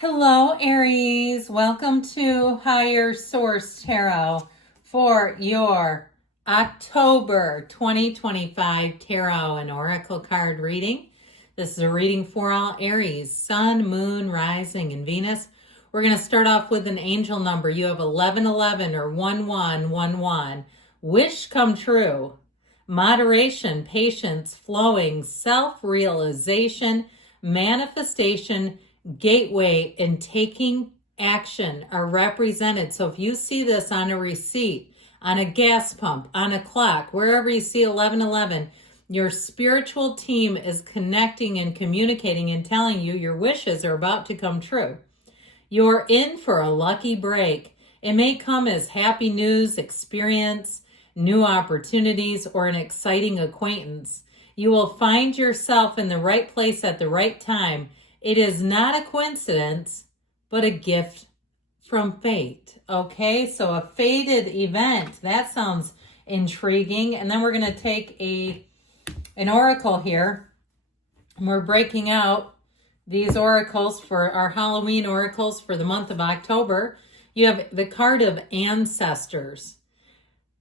Hello, Aries. Welcome to Higher Source Tarot for your October 2025 Tarot and Oracle card reading. This is a reading for all Aries, Sun, Moon, Rising, and Venus. We're going to start off with an angel number. You have 1111 or 1111. Wish come true. Moderation, patience, flowing, self-realization, manifestation, gateway, and taking action are represented. So if you see this on a receipt, on a gas pump, on a clock, wherever you see 1111, your spiritual team is connecting and communicating and telling you your wishes are about to come true. You're in for a lucky break. It may come as happy news, experience, new opportunities, or an exciting acquaintance. You will find yourself in the right place at the right time. It is not a coincidence, but a gift from fate. Okay, so a fated event. That sounds intriguing. And then we're going to take an oracle here. And we're breaking out these oracles for our Halloween oracles for the month of October. You have the card of ancestors,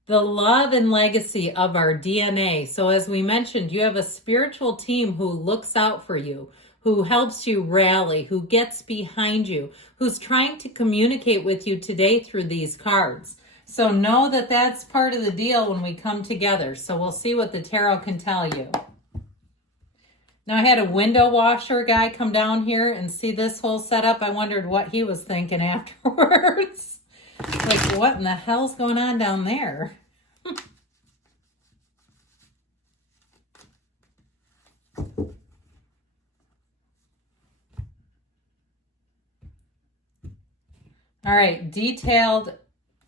the love and legacy of our DNA. So as we mentioned, you have a spiritual team who looks out for you, who helps you rally, who gets behind you, who's trying to communicate with you today through these cards. So know that that's part of the deal when we come together. So we'll see what the tarot can tell you. Now, I had a window washer guy come down here and see this whole setup. I wondered what he was thinking afterwards. Like, what in the hell's going on down there? All right, detailed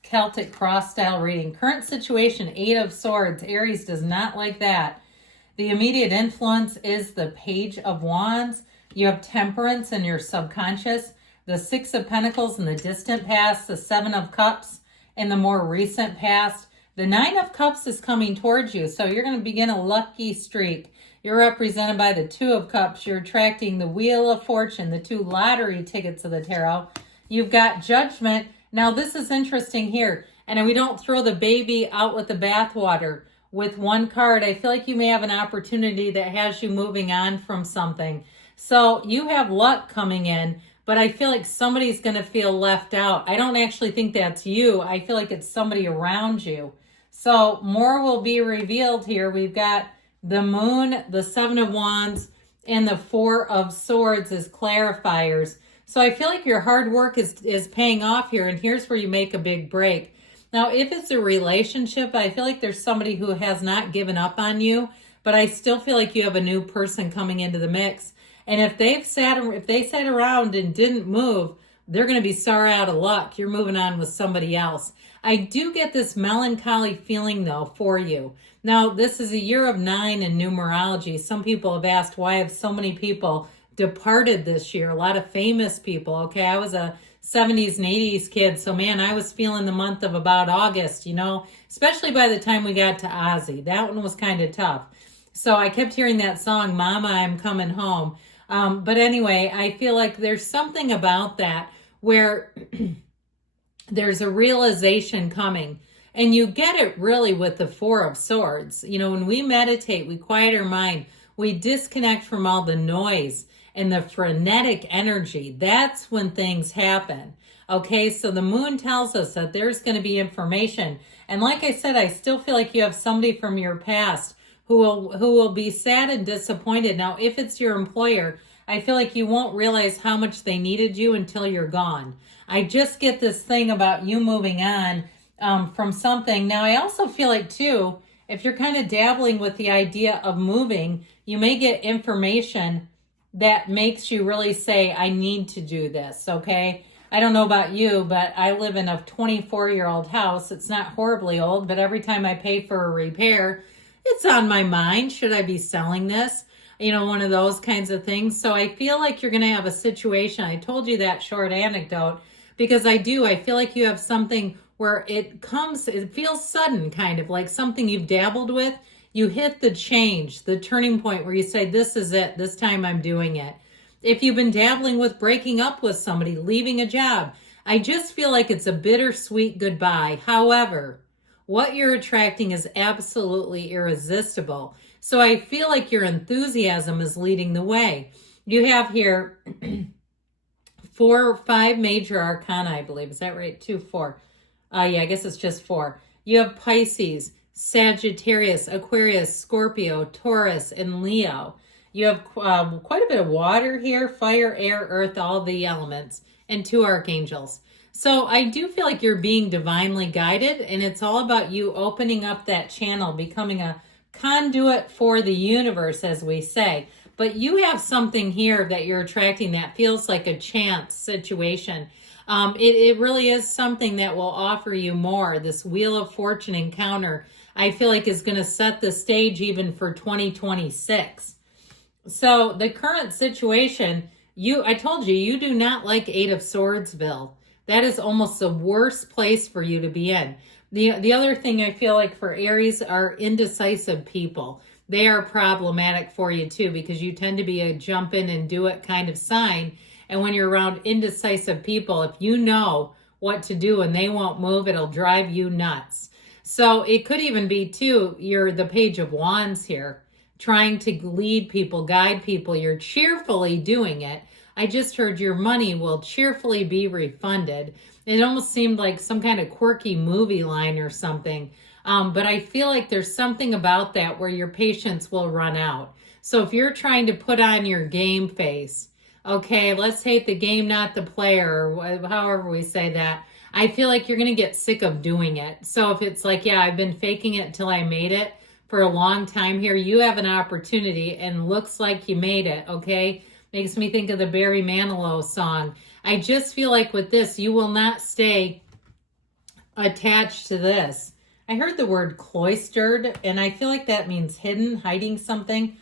Celtic cross style reading. Current situation, 8 of Swords. Aries does not like that. The immediate influence is the Page of Wands. You have Temperance in your subconscious, the 6 of Pentacles in the distant past, the 7 of Cups in the more recent past. The 9 of Cups is coming towards you, so you're going to begin a lucky streak. You're represented by the 2 of Cups. You're attracting the Wheel of Fortune, the 2 lottery tickets of the tarot. You've got Judgment. Now, this is interesting here. And we don't throw the baby out with the bathwater. With one card, I feel like you may have an opportunity that has you moving on from something. So you have luck coming in, but I feel like somebody's going to feel left out. I don't actually think that's you. I feel like it's somebody around you. So more will be revealed here. We've got the Moon, the 7 of Wands, and the 4 of Swords as clarifiers. So I feel like your hard work is paying off here, and here's where you make a big break. Now, if it's a relationship, I feel like there's somebody who has not given up on you, but I still feel like you have a new person coming into the mix. And if they sat around and didn't move, they're going to be sorry out of luck. You're moving on with somebody else. I do get this melancholy feeling, though, for you. Now, this is a year of 9 in numerology. Some people have asked, why have so many people departed this year? A lot of famous people. Okay, I was a 70s and 80s kid, so man, I was feeling the month of about August, you know, especially by the time we got to Ozzy. That one was kind of tough. So I kept hearing that song, Mama, I'm Coming Home. But anyway, I feel like there's something about that where there's a realization coming. And you get it really with the 4 of Swords. You know, when we meditate, we quiet our mind, we disconnect from all the noise and the frenetic energy. That's when things happen. Okay, so the Moon tells us that there's going to be information. And like I said, I still feel like you have somebody from your past who will be sad and disappointed. Now, if it's your employer, I feel like you won't realize how much they needed you until you're gone. I just get this thing about you moving on from something. Now, I also feel like, too, if you're kind of dabbling with the idea of moving, you may get information that makes you really say, I need to do this, okay? I don't know about you, but I live in a 24-year-old house. It's not horribly old, but every time I pay for a repair, it's on my mind. Should I be selling this? You know, one of those kinds of things. So I feel like you're going to have a situation. I told you that short anecdote because I feel like you have something where it feels sudden, kind of like something you've dabbled with. You hit the change, the turning point where you say, this is it. This time I'm doing it. If you've been dabbling with breaking up with somebody, leaving a job, I just feel like it's a bittersweet goodbye. However, what you're attracting is absolutely irresistible. So I feel like your enthusiasm is leading the way. You have here 4 or 5 major arcana, I believe. Is that right? 2, 4. Yeah, I guess it's just 4. You have Pisces, Sagittarius, Aquarius, Scorpio, Taurus, and Leo. You have quite a bit of water here, fire, air, earth, all the elements, and 2 archangels. So I do feel like you're being divinely guided, and it's all about you opening up that channel, becoming a conduit for the universe, as we say. But you have something here that you're attracting that feels like a chance situation. It really is something that will offer you more. This Wheel of Fortune encounter, I feel like, is going to set the stage even for 2026. So the current situation, I told you, you do not like 8 of Swordsville. That is almost the worst place for you to be in. The other thing I feel like for Aries are indecisive people. They are problematic for you too, because you tend to be a jump in and do it kind of sign. And when you're around indecisive people, if you know what to do and they won't move, it'll drive you nuts. So it could even be too, you're the Page of Wands here, trying to lead people, guide people. You're cheerfully doing it. I just heard your money will cheerfully be refunded. It almost seemed like some kind of quirky movie line or something. But I feel like there's something about that where your patience will run out. So if you're trying to put on your game face, okay, let's hate the game, not the player, or however we say that, I feel like you're going to get sick of doing it. So if it's like, yeah, I've been faking it till I made it for a long time here, you have an opportunity and looks like you made it, okay? Makes me think of the Barry Manilow song. I just feel like with this, you will not stay attached to this. I heard the word cloistered, and I feel like that means hidden, hiding something.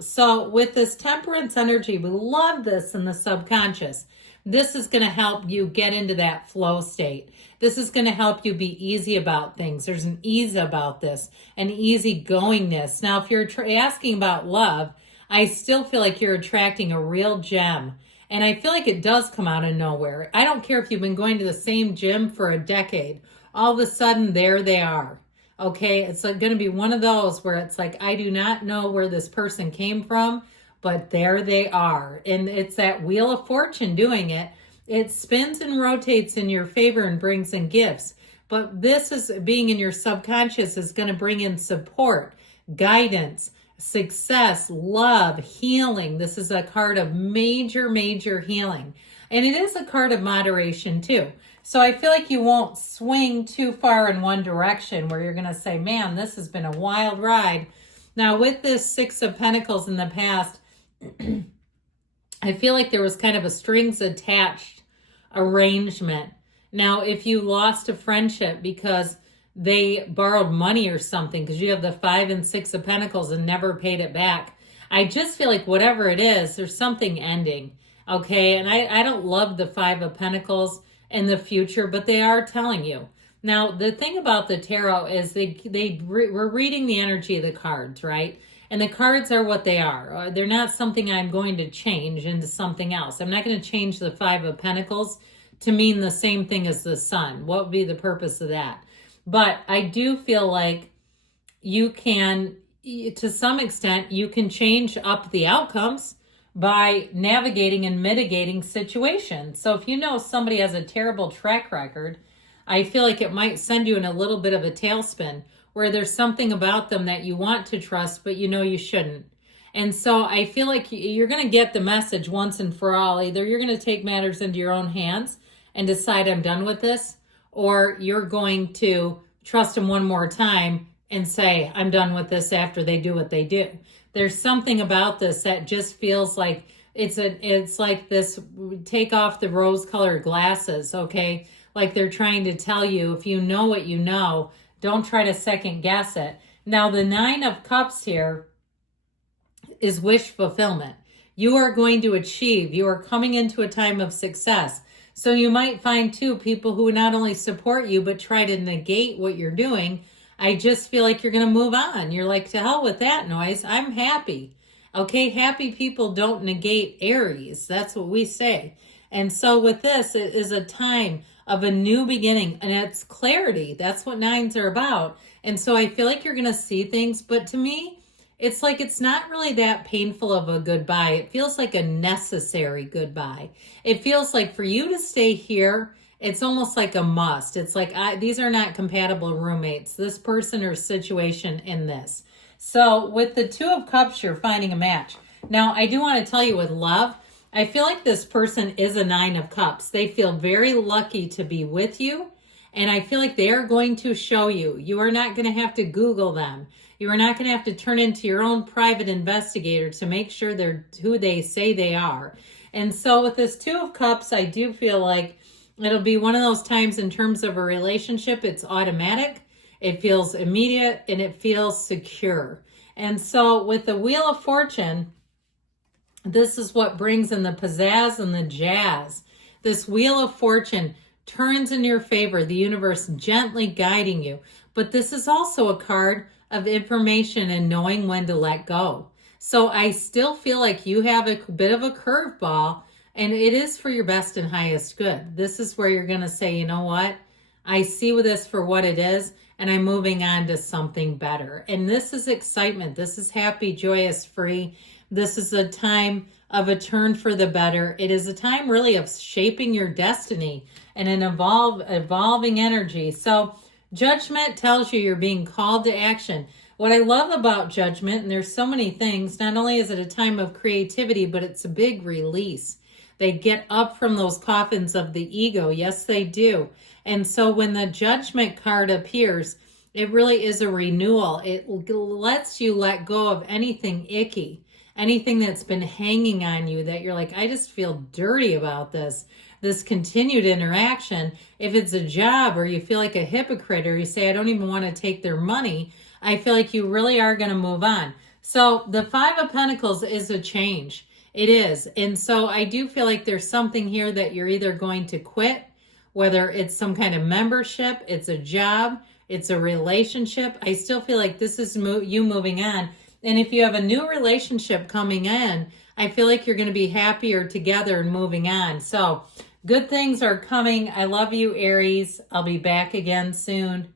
So with this Temperance energy, we love this in the subconscious. This is going to help you get into that flow state. This is going to help you be easy about things. There's an ease about this, an easygoingness. Now, if you're asking about love, I still feel like you're attracting a real gem. And I feel like it does come out of nowhere. I don't care if you've been going to the same gym for a decade. All of a sudden, there they are. Okay, it's like going to be one of those where it's like, I do not know where this person came from, but there they are. And it's that Wheel of Fortune doing it. It spins and rotates in your favor and brings in gifts. But this is being in your subconscious is going to bring in support, guidance, success, love, healing. This is a card of major, major healing. And it is a card of moderation too. So I feel like you won't swing too far in one direction where you're going to say, man, this has been a wild ride. Now with this 6 of Pentacles in the past, I feel like there was kind of a strings attached arrangement. Now, if you lost a friendship because they borrowed money or something, because you have the 5 and 6 of Pentacles and never paid it back, I just feel like whatever it is, there's something ending. Okay, and I don't love the 5 of Pentacles in the future, but they are telling you. Now, the thing about the tarot is we're reading the energy of the cards, right? And the cards are what they are. They're not something I'm going to change into something else. I'm not going to change the 5 of Pentacles to mean the same thing as the Sun. What would be the purpose of that? But I do feel like you can, to some extent, you can change up the outcomes by navigating and mitigating situations. So if you know somebody has a terrible track record, I feel like it might send you in a little bit of a tailspin where there's something about them that you want to trust, but you know you shouldn't. And so I feel like you're going to get the message once and for all. Either you're going to take matters into your own hands and decide I'm done with this, or you're going to trust them one more time and say I'm done with this after they do what they do. There's something about this that just feels like it's like this, take off the rose-colored glasses, okay? Like they're trying to tell you, if you know what you know, don't try to second guess it. Now, the 9 of Cups here is wish fulfillment. You are going to achieve. You are coming into a time of success. So you might find, too, people who not only support you, but try to negate what you're doing. I just feel like you're going to move on. You're like, to hell with that noise. I'm happy. Okay, happy people don't negate Aries. That's what we say. And so with this, it is a time of a new beginning, and it's clarity. That's what nines are about. And so I feel like you're going to see things, but to me, it's like it's not really that painful of a goodbye. It feels like a necessary goodbye. It feels like for you to stay here, it's almost like a must. It's like these are not compatible roommates, this person or situation in this. So with the Two of Cups, you're finding a match. Now, I do want to tell you with love, I feel like this person is a Nine of Cups. They feel very lucky to be with you. And I feel like they are going to show you. You are not going to have to Google them. You are not going to have to turn into your own private investigator to make sure they're who they say they are. And so with this Two of Cups, I do feel like it'll be one of those times in terms of a relationship, it's automatic. It feels immediate and it feels secure. And so with the Wheel of Fortune, this is what brings in the pizzazz and the jazz. This Wheel of Fortune turns in your favor, the universe gently guiding you. But this is also a card of information and knowing when to let go. So I still feel like you have a bit of a curveball, and it is for your best and highest good. This is where you're going to say, you know what? I see this for what it is, and I'm moving on to something better. And this is excitement. This is happy, joyous, free. This is a time of a turn for the better. It is a time really of shaping your destiny and an evolving energy. So Judgment tells you you're being called to action. What I love about Judgment, and there's so many things, not only is it a time of creativity, but it's a big release. They get up from those coffins of the ego. Yes, they do. And so when the Judgment card appears, it really is a renewal. It lets you let go of anything icky, anything that's been hanging on you that you're like, I just feel dirty about this continued interaction. If it's a job or you feel like a hypocrite or you say, I don't even want to take their money, I feel like you really are going to move on. So the Five of Pentacles is a change. It is. And so I do feel like there's something here that you're either going to quit, whether it's some kind of membership, it's a job, it's a relationship. I still feel like this is you moving on. And if you have a new relationship coming in, I feel like you're going to be happier together and moving on. So good things are coming. I love you, Aries. I'll be back again soon.